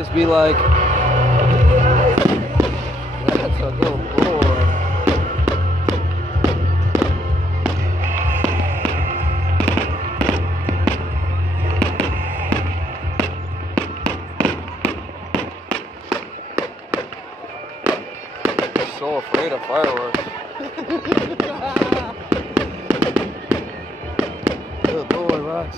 just be like, that's a good boy. So afraid of fireworks. Good boy, Rex.